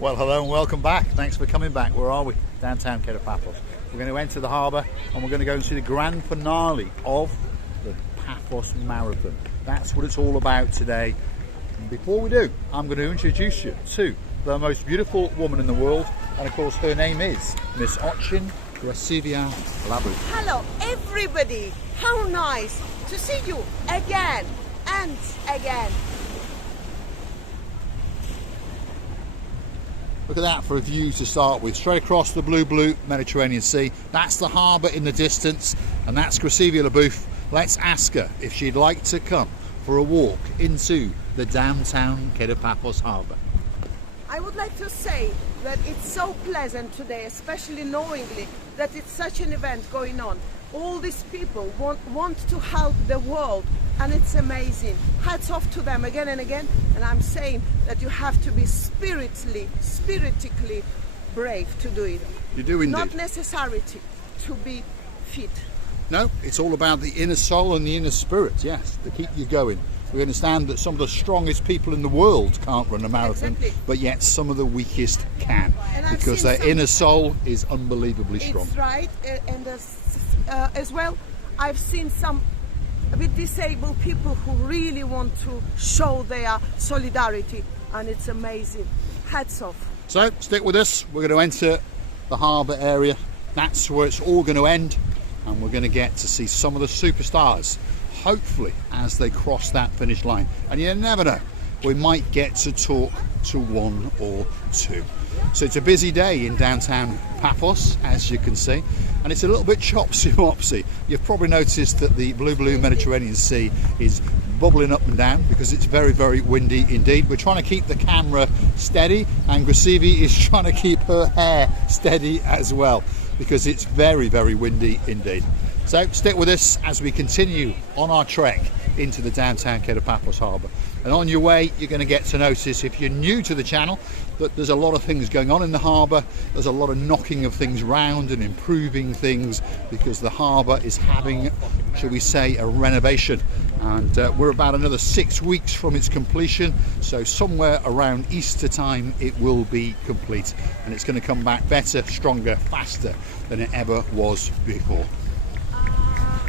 Well, hello and welcome back. Thanks for coming back. Where are we? Downtown Paphos. We're going to enter the harbour and we're going to go and see the grand finale of the Paphos Marathon. That's what it's all about today. And before we do, I'm going to introduce you to the most beautiful woman in the world, and of course her name is Miss Ochin Gracivia Labu. Hello everybody, how nice to see you again and again. Look at that for a view to start with, straight across the blue Mediterranean Sea. That's the harbour in the distance, and that's Gracivia Labu. Let's ask her if she'd like to come for a walk into the downtown Paphos Harbour. I would like to say that it's so pleasant today, especially knowingly that it's such an event going on. All these people want to help the world, and it's amazing. Hats off to them again and again. And I'm saying that you have to be spiritually brave to do it. You do indeed. Not necessarily to be fit. No, it's all about the inner soul and the inner spirit, yes, to keep you going. We understand that some of the strongest people in the world can't run a marathon, exactly, but yet some of the weakest can, because their inner soul is unbelievably strong. It's right, and as well, I've seen some a bit disabled people who really want to show their solidarity, and it's amazing. Hats off. So stick with us. We're going to enter the harbour area. That's where it's all going to end, and we're going to get to see some of the superstars, hopefully, as they cross that finish line. And you never know, we might get to talk to one or two. So it's a busy day in downtown Paphos, as you can see, and it's a little bit chopsy-mopsy. You've probably noticed that the blue Mediterranean Sea is bubbling up and down because it's very windy indeed. We're trying to keep the camera steady, and Gracivia is trying to keep her hair steady as well, because it's very windy indeed. So stick with us as we continue on our trek into the downtown Paphos Harbour. And on your way, you're going to get to notice, if you're new to the channel, that there's a lot of things going on in the harbour. There's a lot of knocking of things round and improving things, because the harbour is having, shall we say, a renovation. And we're about another 6 weeks from its completion, so somewhere around Easter time it will be complete, and it's going to come back better, stronger, faster than it ever was before.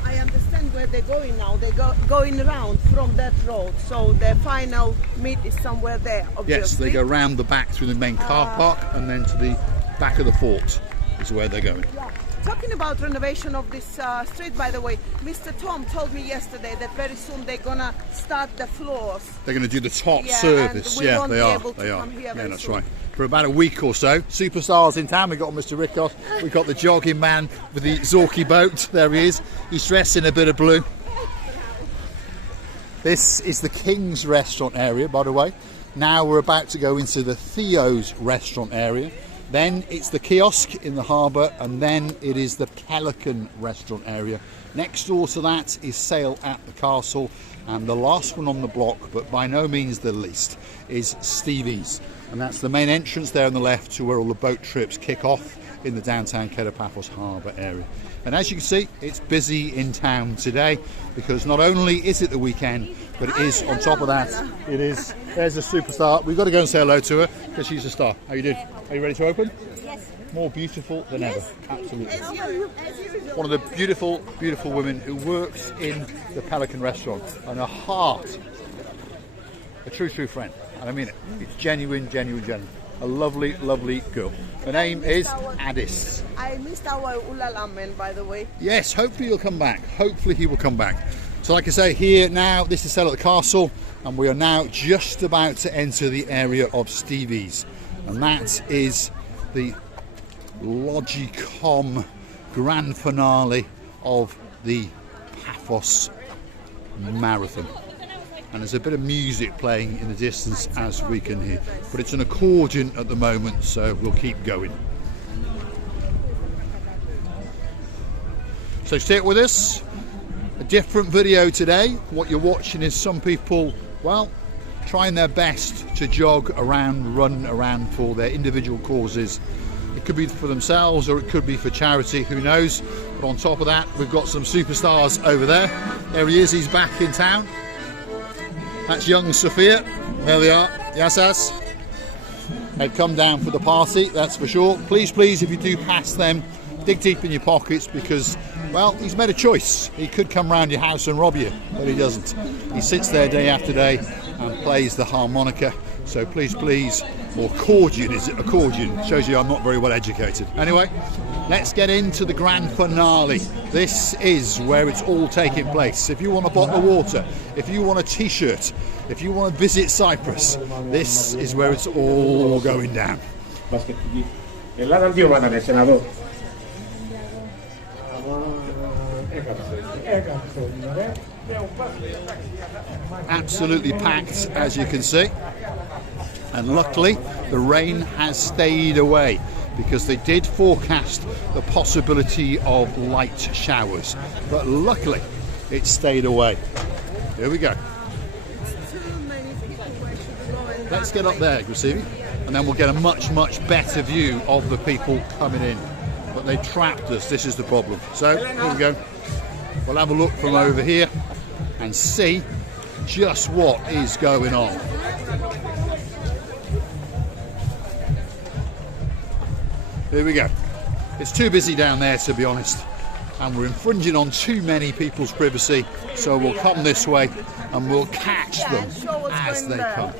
I understand where they're going now. They're going around from that road, so the final meet is somewhere there, obviously. Yes, they go round the back through the main car park, and then to the back of the fort is where they're going. Yeah. Talking about renovation of this street, by the way, Mr. Tom told me yesterday that very soon they're gonna start the floors. They're going to do the top service. Yeah, they are. Yeah, that's right. For about a week or so. Superstars in town. We've got Mr. Rickos. We've got the jogging man with the Zorky boat. There he is. He's dressed in a bit of blue. This is the King's restaurant area, by the way. Now we're about to go into the Theo's restaurant area. Then it's the kiosk in the harbour, and then it is the Pelican restaurant area. Next door to that is Sail at the Castle, and the last one on the block, but by no means the least, is Stevie's. And that's the main entrance there on the left to where all the boat trips kick off in the downtown Paphos Harbour area. And as you can see, it's busy in town today, because not only is it the weekend, but it is, on top of that, it is, there's a superstar. We've got to go and say hello to her, because she's a star. How you doing? Are you ready to open? Yes. More beautiful than ever. Absolutely. As usual. One of the beautiful women who works in the Pelican restaurant, and a heart, a true friend. And I mean it. It's genuine. A lovely girl. Her name is Addis. I missed our Ulala man, by the way. Yes, hopefully he'll come back. Hopefully he will come back. So like I say, here now, this is Sail at the Castle, and we are now just about to enter the area of Stevie's. And that is the Logicom grand finale of the Paphos Marathon. And there's a bit of music playing in the distance, as we can hear, but it's an accordion at the moment, so we'll keep going. So stick with us. A different video today. What you're watching is some people, well, trying their best to jog around, run around for their individual causes. It could be for themselves, or it could be for charity, who knows. But on top of that, we've got some superstars over there. There he is, he's back in town. That's young Sophia. There they are. Yassas. They've come down for the party, that's for sure. Please, please, if you do pass them, dig deep in your pockets because, well, he's made a choice. He could come round your house and rob you, but he doesn't. He sits there day after day and plays the harmonica. So please, please, or accordion, is it? Accordion. Shows you I'm not very well educated. Anyway, let's get into the grand finale. This is where it's all taking place. If you want a bottle of water, if you want a t-shirt, if you want to visit Cyprus, this is where it's all going down. Absolutely packed, as you can see. And luckily the rain has stayed away because they did forecast the possibility of light showers, but luckily it stayed away. Here we go. Let's get up there, Gracievi, and then we'll get a much better view of the people coming in, but they trapped us. This is the problem. So here we go. We'll have a look from over here and see just what is going on. Here we go. It's too busy down there, to be honest, and we're infringing on too many people's privacy, so we'll come this way and we'll catch them as they come.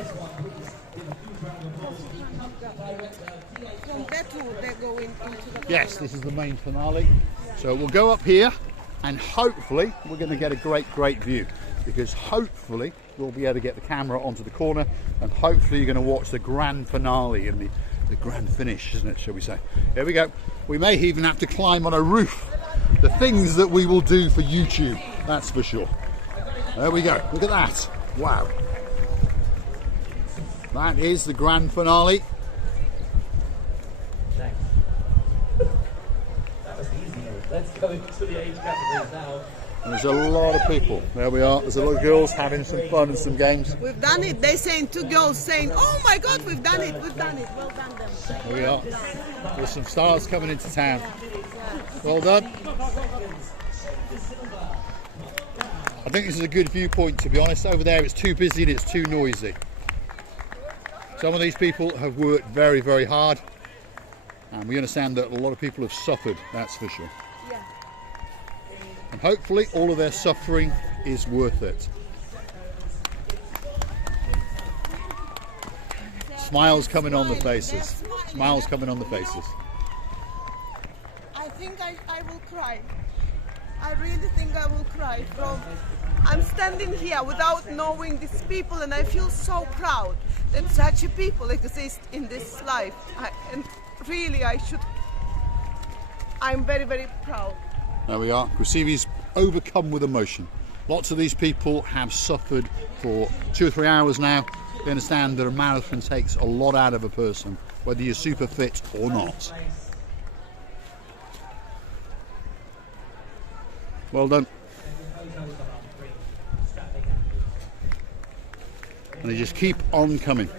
Yes, this is the main finale, so we'll go up here and hopefully we're going to get a great view, because hopefully we'll be able to get the camera onto the corner and hopefully you're going to watch the grand finale and the grand finish, isn't it, shall we say. Here we go. We may even have to climb on a roof. The things that we will do for YouTube, that's for sure. There we go. Look at that. Wow. That is the grand finale. Thanks. That was easy. Let's go into the age categories now. There's a lot of people. There we are. There's a lot of girls having some fun and some games. We've done it. They're saying, two girls saying, oh my God, we've done it. We've done it. Well done them. There we are. There's some stars coming into town. Well done. I think this is a good viewpoint, to be honest. Over there it's too busy and it's too noisy. Some of these people have worked very hard, and we understand that a lot of people have suffered, that's for sure. Yeah. And hopefully all of their suffering is worth it. Smiles coming on the faces. Smiles coming on the faces. I think I will cry. I really think I will cry. I'm standing here without knowing these people, and I feel so proud that such a people exist in this life. And really, I'm very proud. There we are. Gracievi's overcome with emotion. Lots of these people have suffered for 2 or 3 hours now. They understand that a marathon takes a lot out of a person, whether you're super fit or not. Well done. And they just keep on coming.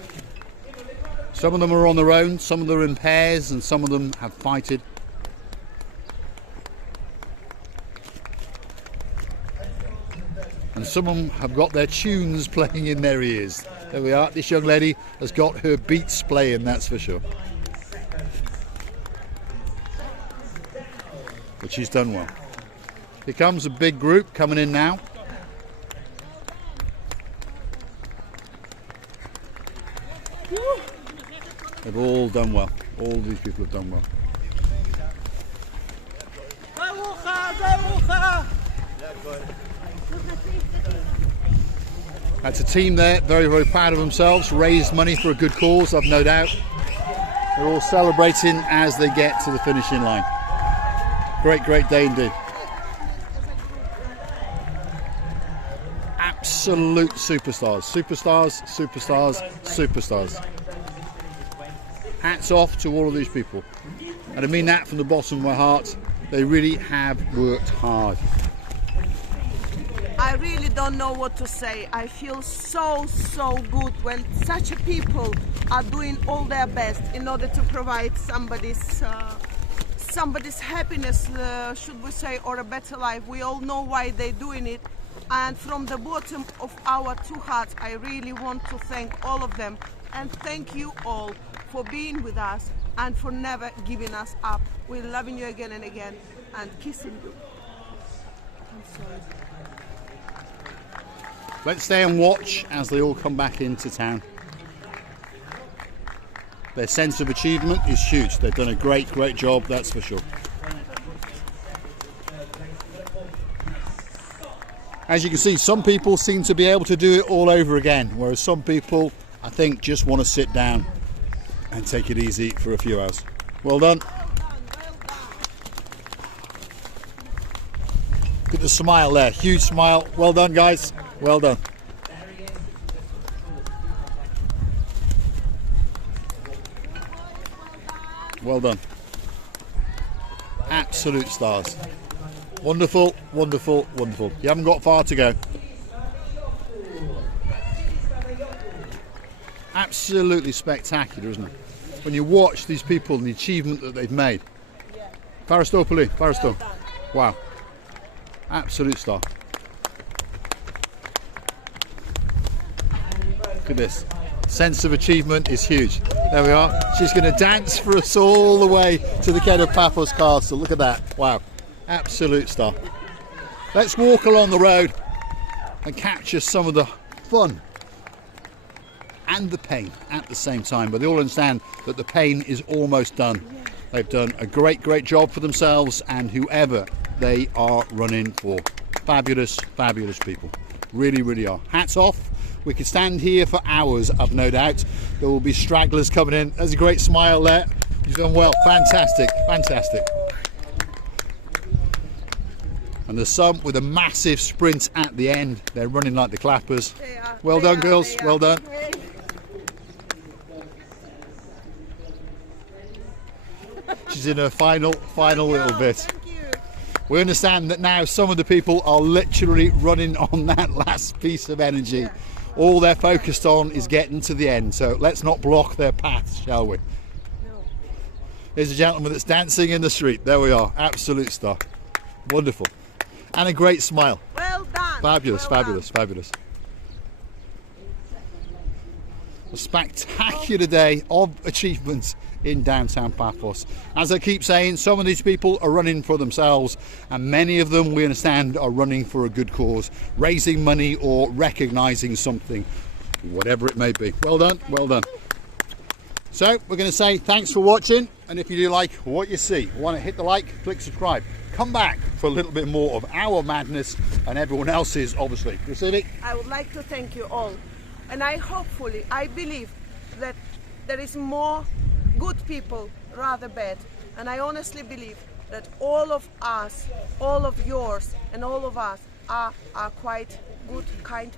Some of them are on their own, some of them are in pairs, and some of them have fighted. And some of them have got their tunes playing in their ears. There we are. This young lady has got her beats playing, that's for sure. But she's done well. Here comes a big group coming in now. They've all done well. All these people have done well. That's a team there, very proud of themselves, raised money for a good cause, I've no doubt. They're all celebrating as they get to the finishing line. Great day indeed. Absolute superstars. Superstars. Hats off to all of these people. And I mean that from the bottom of my heart. They really have worked hard. I really don't know what to say. I feel so good when such people are doing all their best in order to provide somebody's happiness, should we say, or a better life. We all know why they're doing it. And from the bottom of our two hearts, I really want to thank all of them. And thank you all for being with us and for never giving us up. We're loving you again and again and kissing you. I'm sorry. Let's stay and watch as they all come back into town. Their sense of achievement is huge. They've done a great job, that's for sure. As you can see, some people seem to be able to do it all over again, whereas some people, I think, just want to sit down and take it easy for a few hours. Well done. Look at the smile there, huge smile. Well done, guys. Well done. Well done. Absolute stars. Wonderful, wonderful, wonderful. You haven't got far to go. Absolutely spectacular, isn't it? When you watch these people and the achievement that they've made. Faristopoli, Faristo. Wow. Absolute star. Look at this. Sense of achievement is huge. There we are. She's going to dance for us all the way to the gate of Paphos Castle. Look at that. Wow. Absolute star. Let's walk along the road and capture some of the fun and the pain at the same time. But they all understand that the pain is almost done. They've done a great job for themselves and whoever they are running for. Fabulous, fabulous people. Really are. Hats off. We could stand here for hours, I've no doubt. There will be stragglers coming in. There's a great smile there. You've done well. Fantastic, fantastic. And there's some with a massive sprint at the end. They're running like the clappers. Well done, girls. Well done. She's in her final little bit. We understand that now some of the people are literally running on that last piece of energy. All they're focused on is getting to the end, so let's not block their paths, shall we? No. Here's a gentleman that's dancing in the street. There we are. Absolute star. Wonderful. And a great smile. Well done. Fabulous, well fabulous, done. Fabulous. A spectacular day of achievements in downtown Paphos. As I keep saying, some of these people are running for themselves and many of them, we understand, are running for a good cause, raising money or recognising something, whatever it may be. Well done, well done. So we're going to say thanks for watching, and if you do like what you see, want to hit the like, click subscribe. Come back for a little bit more of our madness and everyone else's, obviously. Receiving? I would like to thank you all, and I believe that there is more good people rather bad, and I honestly believe that all of us, all of yours and all of us are quite good, kind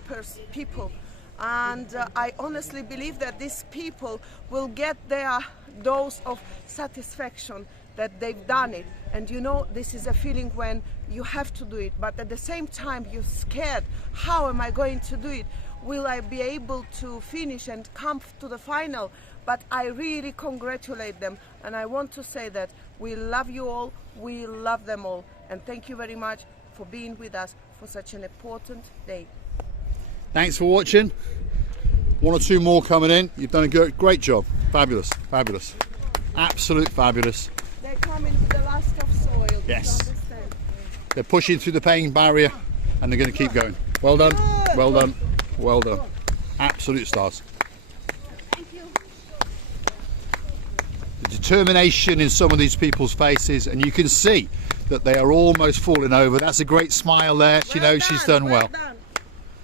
people, and I honestly believe that these people will get their dose of satisfaction that they've done it. And you know, this is a feeling when you have to do it, but at the same time you're scared. How am I going to do it? Will I be able to finish and come to the final? But I really congratulate them, and I want to say that we love you all, we love them all, and thank you very much for being with us for such an important day. Thanks for watching. One or two more coming in. You've done a great job. Fabulous, fabulous. Absolute fabulous. They're coming to the last of soil. Yes. They're pushing through the pain barrier and they're going to keep going. Well done, well done, well done. Absolute stars. The determination in some of these people's faces, and you can see that they are almost falling over. That's a great smile there. She knows she's done well.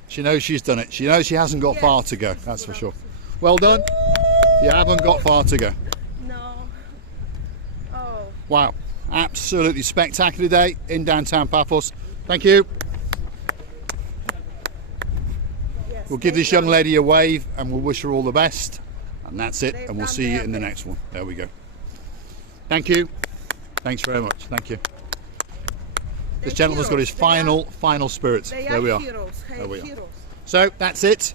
She knows she's done it. She knows she hasn't got far to go, that's for sure. Well done. You haven't got far to go. No. Oh. Wow. Absolutely spectacular day in downtown Paphos. Thank you. Yes, We'll give this young lady a wave and we'll wish her all the best. And that's it, and we'll see you in the next one. There we go. Thank you. Thanks very much. Thank you. This gentleman's got his final spirits. There we are. There we are. So that's it.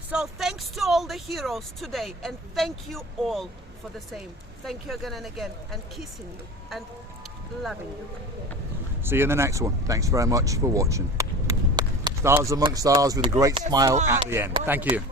So thanks to all the heroes today, and thank you all for the same. Thank you again and again, and kissing you and loving you. See you in the next one. Thanks very much for watching. Stars amongst stars with a great smile at the end. Thank you.